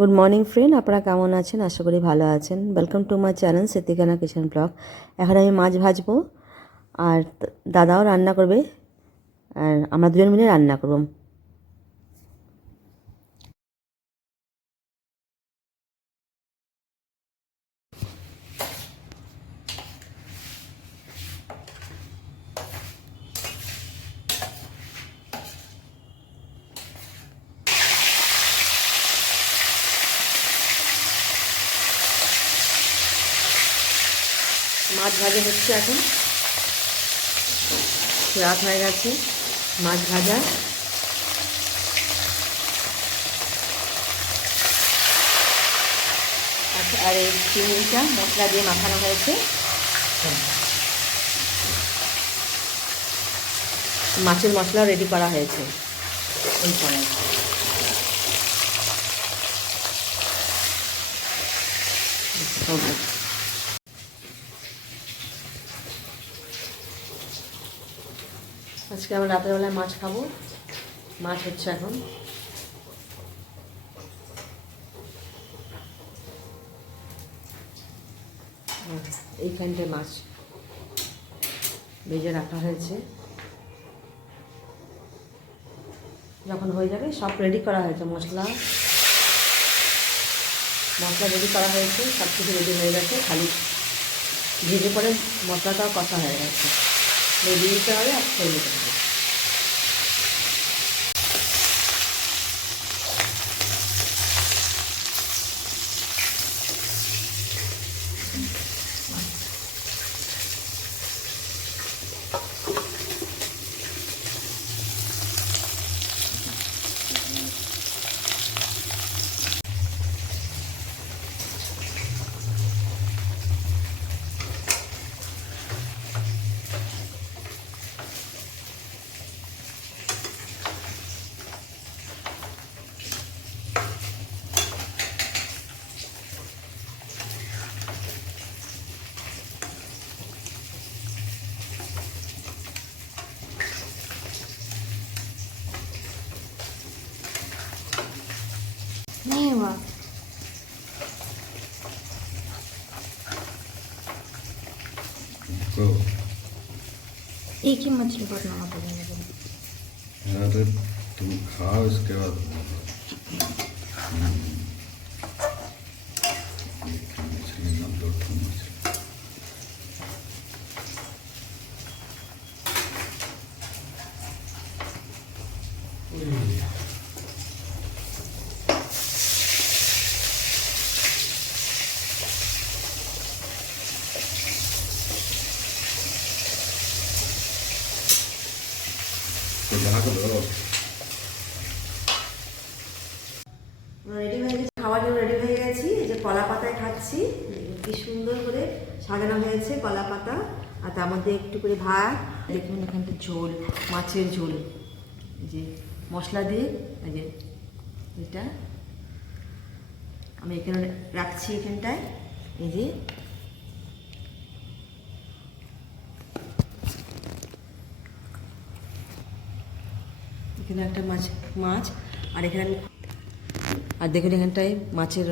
Good morning friend, আপনারা কেমন আছেন? আশা করি ভালো আছেন। Welcome to my channel Siddiqana kitchen vlog. এখন আমি মাছ ভাজবো আর দাদাও রান্না করবে আর আমরা দুজন মিলে রান্না করব। মাছ ভাজা হচ্ছে, এখন রাত হয়ে গেছে। মাছ ভাজা আচ্ছা, আর এই চিংড়িটা মশলা দিয়ে মাখানো হয়েছে। মাছের মশলাও রেডি করা হয়েছে এই কড়াই। আজকে আমরা রাতের বেলায় মাছ খাবো। মাছ হচ্ছে এখন। এইখানটায় মাছ ভেজে রাখা হয়েছে, যখন হয়ে যাবে সব রেডি করা হয়েছে। মশলা রেডি করা হয়েছে, সব কিছু রেডি হয়ে গেছে, খালি ভেজে পরে মশলাটাও কষা হয়ে গেছে। রেডি দিতে হবে আর খেয়ে নিতে হবে। नहीं हुआ। तो एक ही मछली बनाना पड़ेगा। अरे तुम खाओ, इसके बाद मछली ना, दो मछली। तो बना कर दो। রেডি হয়ে গেছে, খাওয়ার জন্য রেডি হয়ে গেছি। এই যে কলা পাতায় খাচ্ছি, কি সুন্দর করে সাজানো হয়েছে কলা পাতা, আর তার মধ্যে একটু করে ভাত। দেখুন এখানটা ঝোল, মাছের ঝোল, এই যে মশলা দিয়ে। এই যে এটা আমি এখানে রাখছি, এখানটায় এই যে এখানে একটা মাছ আর এখানে আর দেখুন এখানটায় মাছের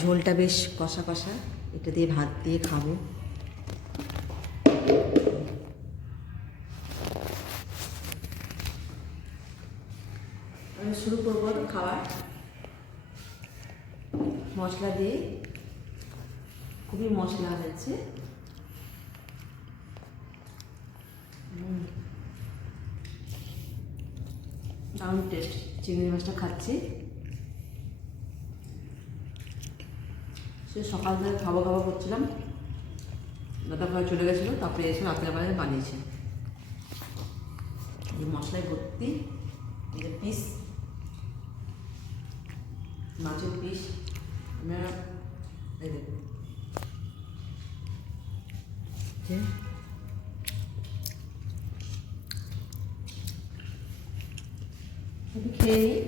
ঝোলটা বেশ কষা কষা, এটা দিয়ে ভাত দিয়ে খাবো। আমি শুরু করবো খাবার মশলা দিয়ে। খুবই মশলা হয়েছে। দারুণ টেস্ট। চিংড়ি মাছটা খাচ্ছি, সে সকাল থেকে খাবো খাবো করছিলাম, দাদা ভাই চলে গেছিলো, তারপরে এসে রাতের বেলায় বানিয়েছি। এই মশলায় ভর্তি, এই যে পিস, মাছের পিস। আমরা এই দেখুন খেয়ে নিই।